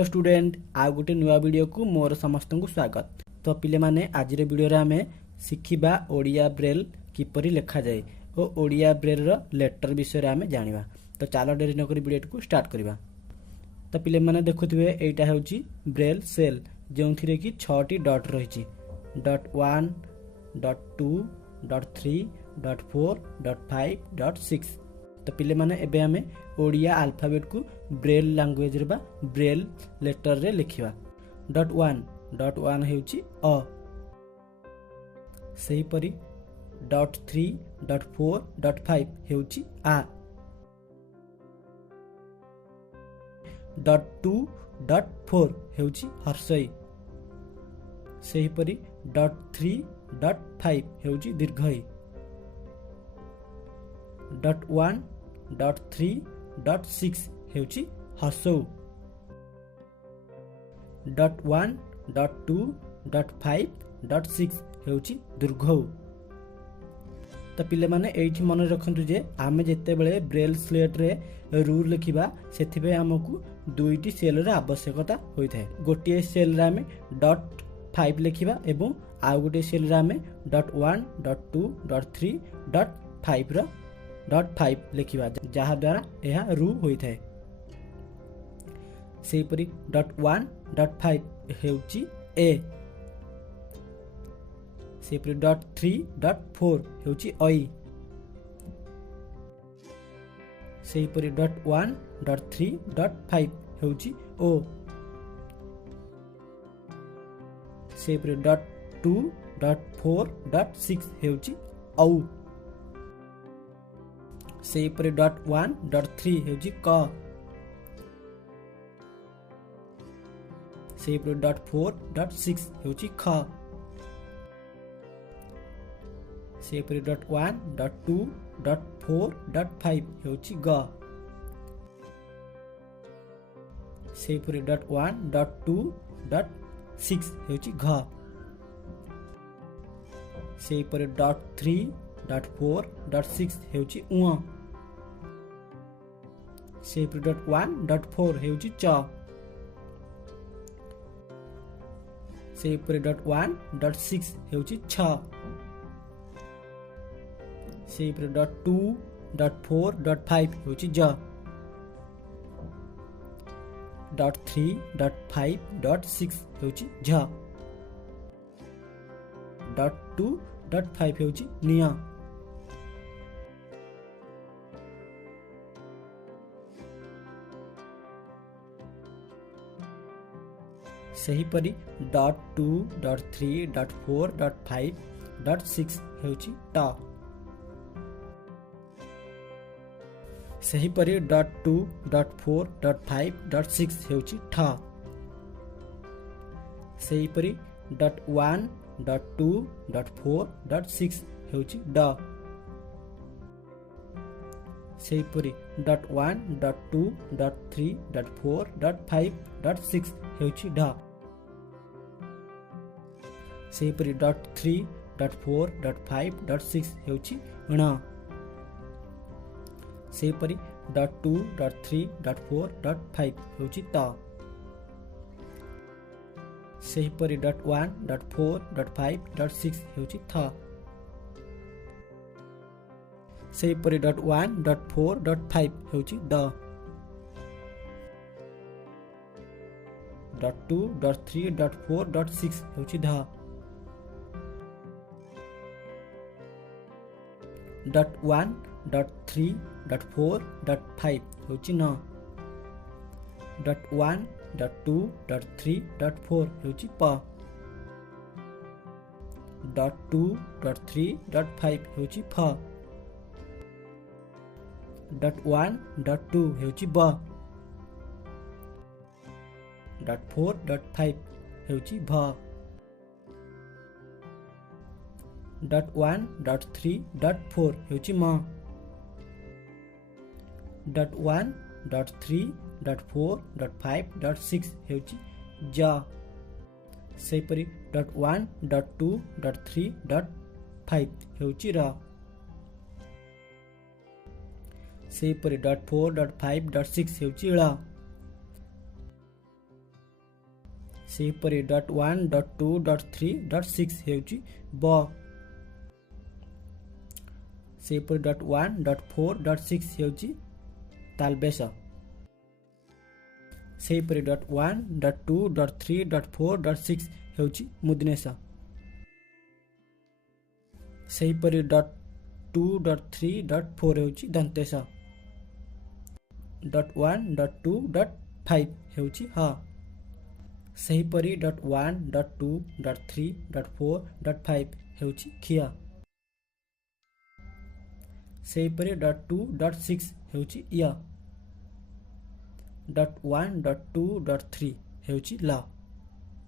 Hello student आउ गोटे नुआ वीडियो को मोर समस्त को स्वागत। तो पिले माने आज वीडियो रे आमे शिखिबा ओडिया ब्रेल किपरि लेखा जाए और ओडिया ब्रेल रो लेटर विषय रे आमे जानिबा। तो चलो डेरी न करी वीडियो को स्टार्ट करिबा। तो पिले माने देखुथिबे एटा हेउची ब्रेल सेल जोंथिरे की 6 टी डॉट रहिची .1 .2 .3 .4 .5 .6। तो पिले माने एबे आमे ओडिया अल्फाबेट को ब्रेल लैंग्वेज रे बा ब्रेल लेटर रे लिखिबा। .1 हेउची अ, सही परी .3 .4 .5 हेउची आ, .2 .4 हेउची हर्षई, सही परी .3 .5 हेउची दीर्घई, .1 .3 .6 हेउची हसौ, .1 .2 .5 .6 हेउची दीर्घौ। तो पिले माने एठी मन रखंतु जे आमे जेते बेले ब्रेल स्लेट रे रूल लिखिबा सेथिबे हमकु दुईटी सेल रे आवश्यकता होई थाए। गोटिए सेल रे आमे .5 लिखिबा एवं आ गोटे सेल रे आमे .1 .2 .3 .5 रो .5 लिखिबा जहा द्वारा यह रू होई थाए। सेही परी .1 .5 हेउची ए, सेही परी .3 .4 हेउची आई, सेही परी .1 .3 .5 हेउची ओ, सेही परी .2 .4 .6 हेउची औ, सेही परी .1 .3 हेउची क, सेही परी .4 .6 हेउची ख, सेही परी .1 .2 .4 .5 हेउची ग, सेही परी .1 .2 .6 हेउची घ, सेही परी .3 .4 .6 हेउची उआ, सेही परी .1 .4 हेउची च, सेही परी .1 .6 हेउची छ, सेही परी .2 .4 .5 हेउची ज, .3 .5 .6 हेउची झ, .2 .5 हेउची निया, सही परी .2 .3 .4 .5 .6 हेउची ट, सही परी .2 .4 .5 .6 हेउची ठ, सही परी .1 .2 .4 .6 हेउची ड, सही परी .1 .2 .3 .4 .5 .6 हेउची ढ, सही परी .3 .4 .5 .6 हेउची ण, सही परी .2 .3 .4 .5 हेउची त, सही परी .1 .4 .5 .6 हेउची थ, सही परी .1 .4 .5 हेउची द, .2 .3 .4 .6 हेउची ध, .1 .3 .4 .5 हेउची न, .1 .2 .3 .4 हेउची प, .2 .3 .5 हेउची फ, .1 .2 हेउची ब, .4 .5 हेउची भ, .1 .3 .4 हेउची म, .1 .3 .4 .5 .6 हेउची ज, सही परी .1 .2 .3 .5 हेउची र, सही परी .4 .5 .6 हेउची ळ, ସେହିପରି ଡଟ୍ 1 ଡଟ୍ 2 ଡଟ୍ 3 ଡଟ୍ 6 ହେଉଛି ବ। ସେହିପରି ଡଟ୍ 1 ଡଟ୍ 4 ଡଟ୍ 6 ହେଉଛି ତାଲବେଶ। ସେହିପରି dot 1 dot 2 dot 3 dot 4 dot 6 ହେଉଛି ମୁଦନେଶ। ସେହିପରି ଡଟ୍ 2 ଡଟ୍ 3 ଡଟ୍ 4 ହେଉଛି ଦନ୍ତେଶ। ଡଟ୍ 1 ଡଟ୍ 2 ଡଟ୍ 5 ହେଉଛି ହ। ସେହିପରି dot 1 dot 2 dot 3 dot 4 dot 5 ହେଉଛି ଖିଅ। ସେହିପରି ଡଟ୍ 2 ଡଟ୍ 6 ହେଉଛି ୟ। ଡଟ୍ 1 ଡଟ୍ 2 ଡଟ୍ 3 ହେଉଛି ଲ।